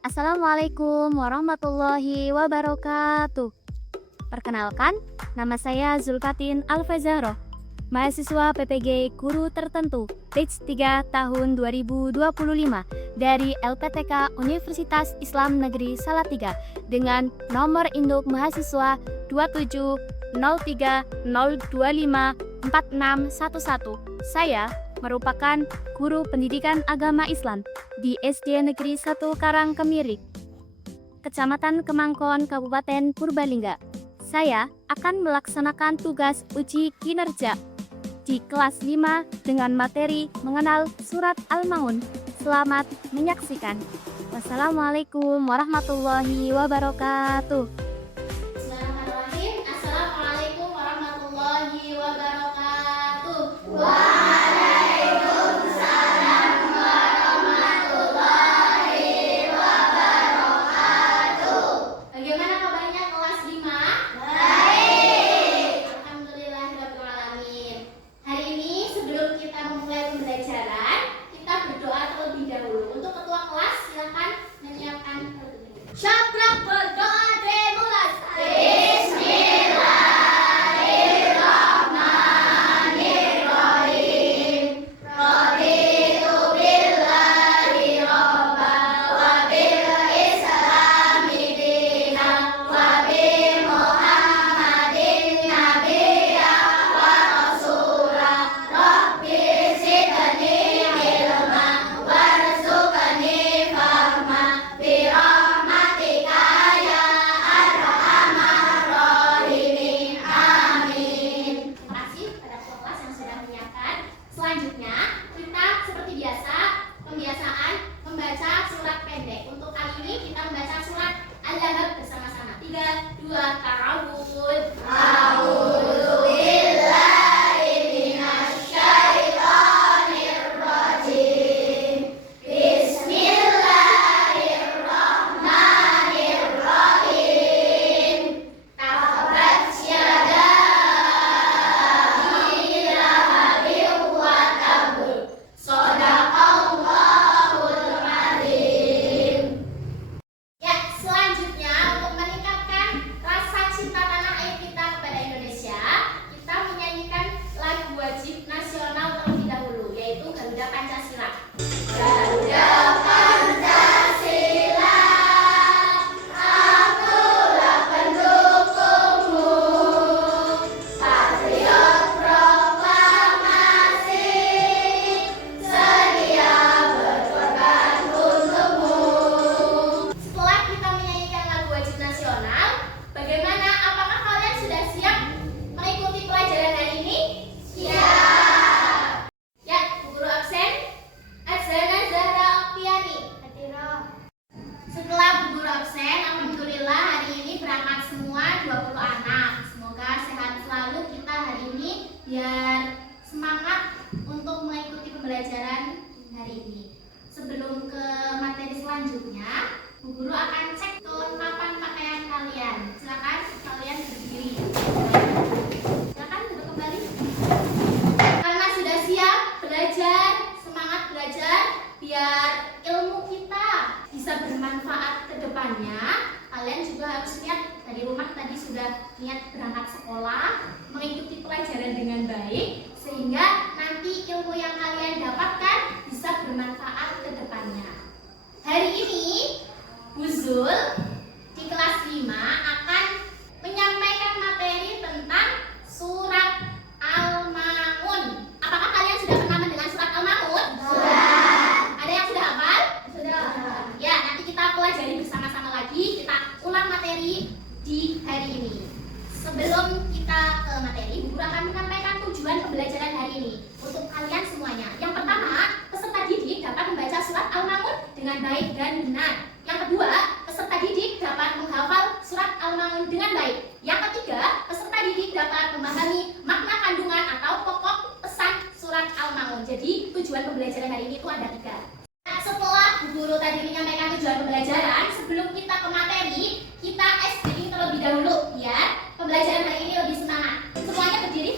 Assalamualaikum warahmatullahi wabarakatuh. Perkenalkan, nama saya Zulfatin Alfazaro, mahasiswa PPG Guru Tertentu, batch 3 tahun 2025 dari LPTK Universitas Islam Negeri Salatiga dengan nomor induk mahasiswa 2703025461. Saya merupakan guru pendidikan agama Islam di SD Negeri 1 Karangkemirik, Kecamatan Kemangkon, Kabupaten Purbalingga. Saya akan melaksanakan tugas uji kinerja di kelas 5 dengan materi mengenal surat Al-Maun. Selamat menyaksikan. Wassalamualaikum warahmatullahi wabarakatuh. Bismillahirrahmanirrahim. Assalamualaikum warahmatullahi wabarakatuh. Bagaimana kabarnya kelas 5? Baik. Alhamdulillahirrahmanirrahim. Hari ini sebelum kita memulai pembelajaran, kita berdoa terlebih dahulu. Untuk ketua kelas silakan menyiapkan terlebih dahulu. Syabrak berdoa dimulai. Terima kasih pada ketua kelas yang sudah menyiapkan. Selanjutnya, kita seperti biasa, pembiasaan membaca surat pendek. Untuk kali ini kita membaca surat Al-Lahab bersama-sama. 3, 2, ta'awud. Ya, selanjutnya untuk meningkatkan rasa cinta tanah air kita kepada Indonesia, kita menyanyikan lagu wajib nasional terlebih dahulu, yaitu Garuda Pancasila. Garuda Pancasila, akulah pendukungmu, patriot proklamasi, sedia berkorban untukmu. Setelah kita menyanyikan lagu wajib nasional, bagaimana? Apakah kalian sudah siap mengikuti pelajaran hari ini? Siap. Ya, Bu Guru absen. Adzana Zahra Oktiani. Setelah Bu Guru absen, alhamdulillah hari ini berangkat semua 20 anak. Semoga sehat selalu kita hari ini biar semangat untuk mengikuti pembelajaran hari ini. Sebelum ke materi selanjutnya, Bu Guru akan cek kelengkapan pakaian kalian. Silakan kalian berdiri. Silakan duduk kembali. Karena sudah siap belajar, semangat belajar, biar ilmu kita bisa bermanfaat ke depannya. Kalian juga harus niat dari rumah tadi sudah niat berangkat sekolah, mengikuti pelajaran dengan baik, sehingga nanti ilmu yang kalian dapatkan bisa bermanfaat ke depannya. Hari ini Bu Zul di kelas 5 akan menyampaikan materi tentang surat Al-Maun. Apakah kalian sudah pernah mendengar surat Al-Maun? Sudah. Ada yang sudah hafal? Sudah. Ya, nanti kita pelajari bersama-sama lagi. Kita ulang materi di hari ini. Sebelum kita ke materi, Bu Guru akan menyampaikan tujuan pembelajaran hari ini untuk kalian semuanya. Yang pertama, peserta didik dapat membaca surat Al-Maun dengan baik dan benar. Yang kedua, peserta didik dapat menghafal surat Al-Maun dengan baik. Yang ketiga, peserta didik dapat memahami makna kandungan atau pokok pesan surat Al-Maun. Jadi, tujuan pembelajaran hari ini itu ada 3. Nah, setelah Bu Guru tadi menyampaikan tujuan pembelajaran, sebelum kita ke materi, kita SDG terlebih dahulu biar pembelajaran hari ini lebih semangat. Semuanya berdiri.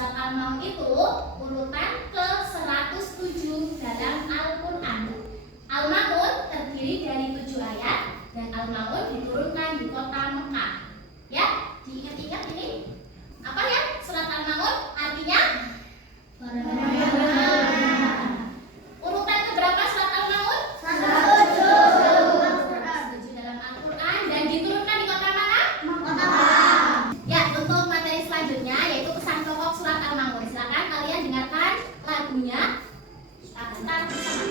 surat Al-Maun itu urutan ke-107 dalam Al-Quran. Al-Maun terdiri dari 7 ayat dan Al-Maun diturunkan di kota Mekah. Ya, diingat-ingat ini apa ya? Surat Al-Maun artinya urutan keberapa surat Al-Maun? 107 dalam Al-Quran dan diturunkan di kota mana? Mekah. Ya, untuk materi selanjutnya yaitu pesan pokok surat Al-Maun. Silakan kalian dengarkan lagunya. Kita start bersama.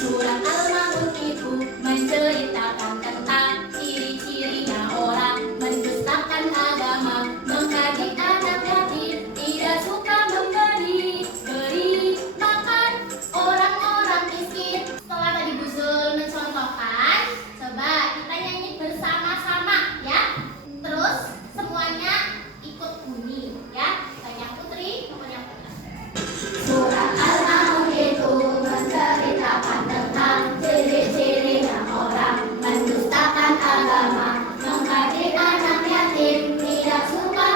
Surat Al-Maun itu menceritakan tentang ciri-cirinya orang mendustakan agama, mengkaji anak yatim, tidak suka beri makan orang-orang miskin. Setelah tadi Bu Zul mencontohkan, coba kita nyanyi bersama-sama ya. Terus semuanya ikut bunyi ya. Yang Putri, yang Putra. Surat Al-Maun itu menceritakan tentang ciri-cirinya orang mendustakan agama, mengkaji anak yatim, tidak suka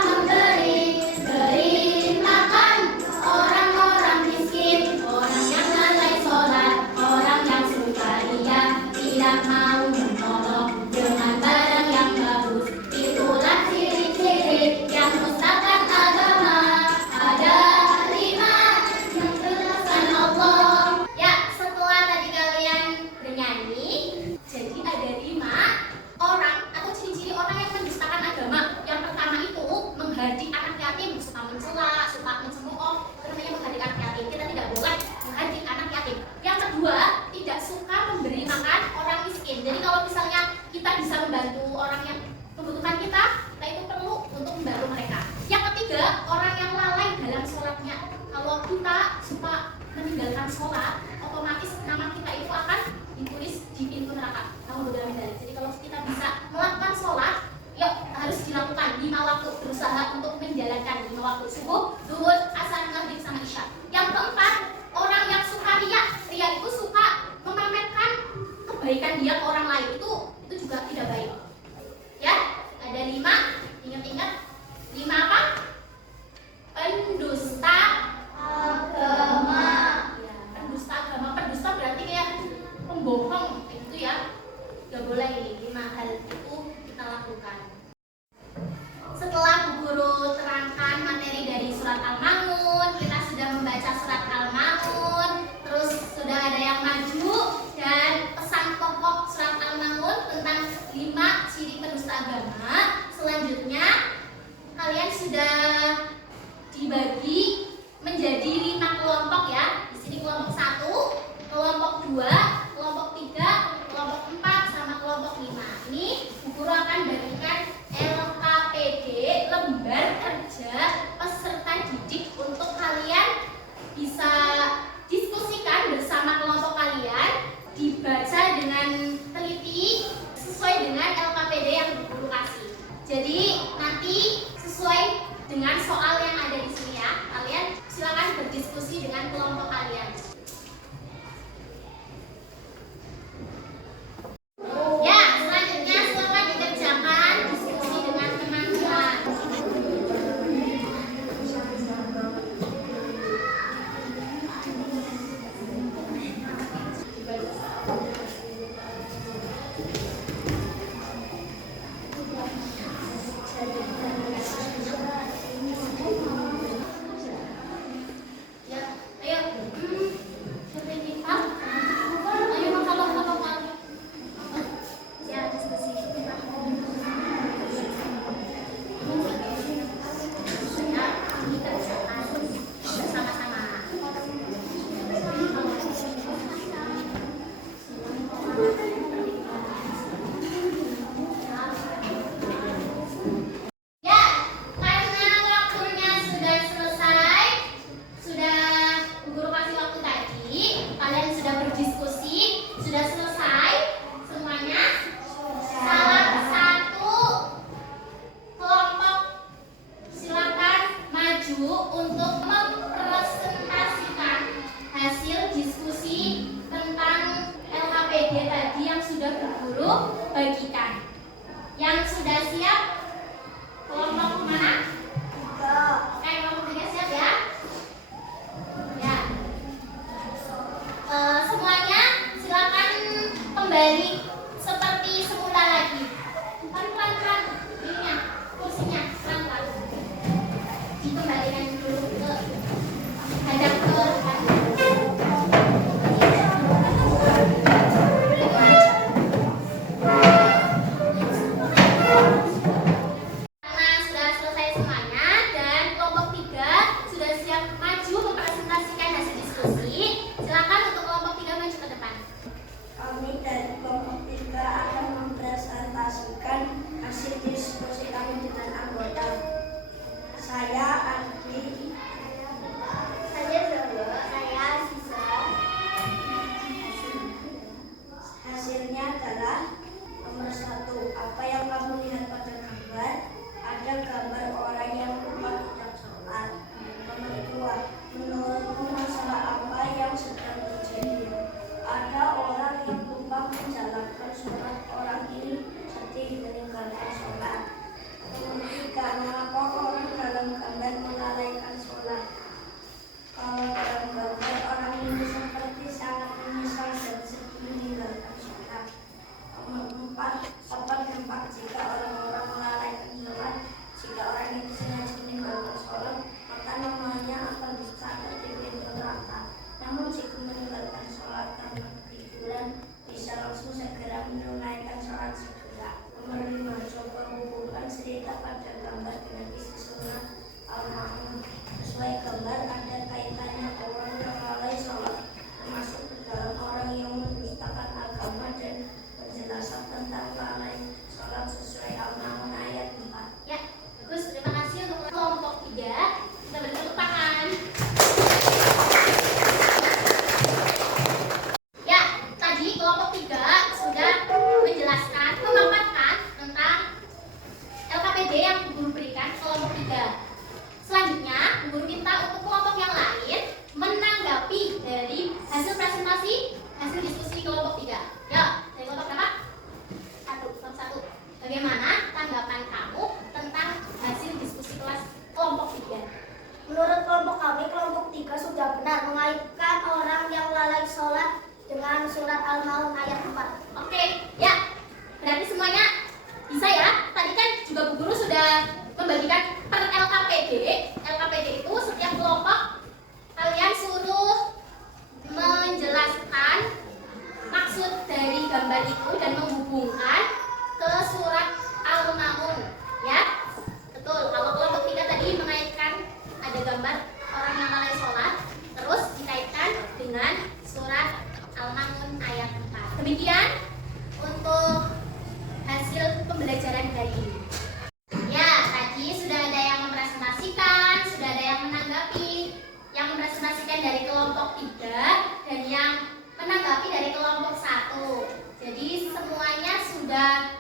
beri makan orang-orang miskin, orang yang lalai sholat, orang yang suka ria, tidak mau menolong dengan barang yang bagus. Itulah ciri-ciri yang mendustakan agama. Ada 5 yang jelaskan Allah. Ya, setelah tadi kalian bernyanyi, jadi ada 5 orang atau ciri-ciri orang yang mendustakan agama. Yang pertama itu menghardik anak yatim, suka mencela, suka mencemooh, itu namanya menghardik anak yatim. Kita tidak boleh menghardik anak yatim. Yang kedua, tidak suka memberi makan orang miskin. Jadi kalau misalnya kita bisa membantu orang yang membutuhkan kita itu perlu untuk membantu mereka. Yang ketiga, orang yang lalai dalam sholatnya. Kalau kita suka meninggalkan sholat, otomatis nama kita itu akan ditulis di pintu neraka. Jadi kalau kita bisa melakukan sholat, yuk harus dilakukan 5 waktu, berusaha untuk menjalankan 5 waktu subuh, zuhur, asar, maghrib, sama isya. Yang keempat, orang yang suka ria. Ria itu suka memamerkan kebaikan dia ke orang lain. Itu juga tidak baik. Ya, ada 5. Ingat-ingat 5 apa? Pendusta agama. Ya, pendusta agama. Pendusta berarti kayak pembohong itu ya. Gak boleh ini 5 hal itu kita lakukan. Setelah Bu Guru terangkan materi dari surat Al-Maun, kita sudah membaca surat Al-Maun, terus sudah ada yang maju dan pesan pokok surat Al-Maun tentang 5 ciri pendusta agama. Selanjutnya kalian sudah dibagi menjadi 5 kelompok ya. Di sini kelompok 1, kelompok 2, kelompok 3, kelompok 4 sama kelompok 5. Ini Bu Guru akan bagikan LKPD, lembar kerja peserta didik, untuk kalian bisa diskusikan bersama kelompok kalian, dibaca dengan teliti sesuai dengan LKPD yang Bu Guru kasih. Jadi nanti sesuai dengan soal yang ada di sini ya. Kalian silakan berdiskusi dengan kelompok kalian. Ya, selanjutnya silakan dikerjakan diskusi dengan teman-teman. Ya, ayo. Yang sudah siap, kelompok mana? Oke, kelompok 3 siap ya? Ya. Semuanya silakan kembali seperti semula lagi. Pelan-pelan, ininya, kursinya, pelan-pelan. Dikembalikan dulu ke hadap ke depan. Karena sudah selesai semuanya dan kelompok 3 sudah siap maju mempresentasikan hasil diskusi. Silakan untuk kelompok 3 maju ke depan. Kami dari kelompok 3 akan mempresentasikan hasil diskusi kami dengan anggota. Saya Ardi. Saya Zobo, saya Sisa. Hasilnya adalah nomor 1. Apa yang kamu lihat pada gambar? Ada gambar orang yang lupa tidak sholat. Nomor 2. Menurutmu masalah apa yang sedang terjadi? Ada orang yang lupa menjalankan sholat. Orang ini sedih meninggalkan sholat. Nomor 3. Mengapa orang dalam gambar melalaikan sholat? Kalau dalam gambar orang ini seperti sangat menyesal dan sedih meninggalkan sholat. Nomor 4. Apa dampak jika orang-orang melalaikan sholat? Jika orang itu sengaja meninggalkan sholat, maka namanya akan dicatat di pintu neraka. Namun jika meninggalkan sholat karena ketiduran, bisa langsung segera menunaikan sholat segera. Nomor 5. Coba hubungkan cerita pada gambar dengan isi surat Al-Ma'un. Sesuai gambar ada kaitannya orang yang lalai sholat, termasuk ke dalam orang yang mendustakan agama dan penjelasan tentang lalai sholat sesuai Al-Ma'un ayat 4. Ya, bagus. Terima kasih untuk kelompok 3. Kita beri tepuk tangan. Ya, tadi kelompok 3 sudah menjelaskan, memaparkan tentang LKPD yang guru berikan kelompok 3. Selanjutnya, guru minta untuk kelompok yang lain menanggapi dari hasil presentasi, hasil diskusi kelompok 3. Ya, dari kelompok berapa? Kelompok 1. Bagaimana tanggapan kamu tentang hasil diskusi kelas kelompok 3? Menurut kelompok kami, kelompok 3 sudah benar mengaitkan orang yang lalai sholat dengan surat Al-Ma'un ayat 4. Oke, ya. Berarti semuanya bisa ya. Tadi kan juga Bu Guru sudah membagikan per LKPD. LKPD itu setiap kelompok kalian suruh menjelaskan maksud dari gambar itu dan menghubungkan ke surat Al-Ma'un. Ya, betul. Kalau kelompok 3 tadi mengaitkan ada gambar orang yang lalai sholat, terus dikaitkan dengan surat Al-Ma'un ayat 4. Demikian untuk hasil pembelajaran hari ini. Ya, tadi sudah ada yang mempresentasikan, sudah ada yang menanggapi. Yang mempresentasikan dari kelompok 3 dan yang menanggapi dari kelompok 1. Jadi semuanya sudah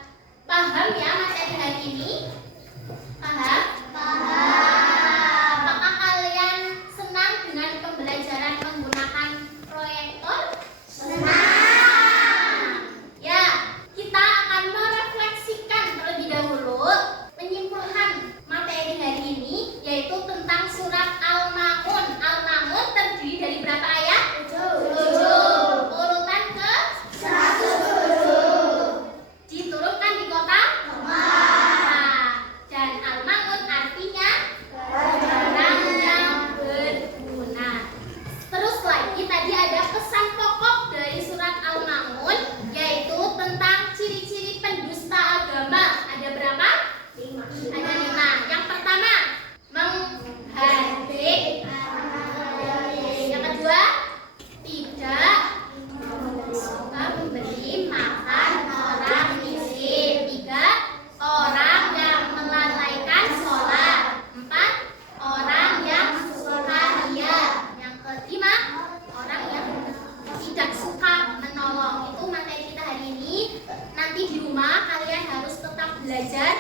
paham ya materi hari ini? Paham? Paham. Apakah kalian senang dengan pembelajaran menggunakan proyektor? Senang. Ya, kita akan merefleksikan terlebih dahulu menyimpulkan materi hari ini, yaitu tentang surat Al-Ma'un. Al-Ma'un terdiri dari berapa ayat? 7. Urutan ke 107. Diturunkan di kota Mekah. Dan Al-Ma'un artinya barang yang berguna. Terus lagi tadi ada pesan pokok dari surat Al-Ma'un, yaitu tentang ciri-ciri pendusta agama. Ada berapa? 5. Ada 5. Yang pertama, menghardik. Yang kedua, tidak memberi makan orang miskin. 3, orang yang melalaikan sholat. 4, orang yang suka ria. Yang kelima, orang yang tidak suka menolong. Itu materi kita hari ini. Nanti di rumah kalian harus tetap belajar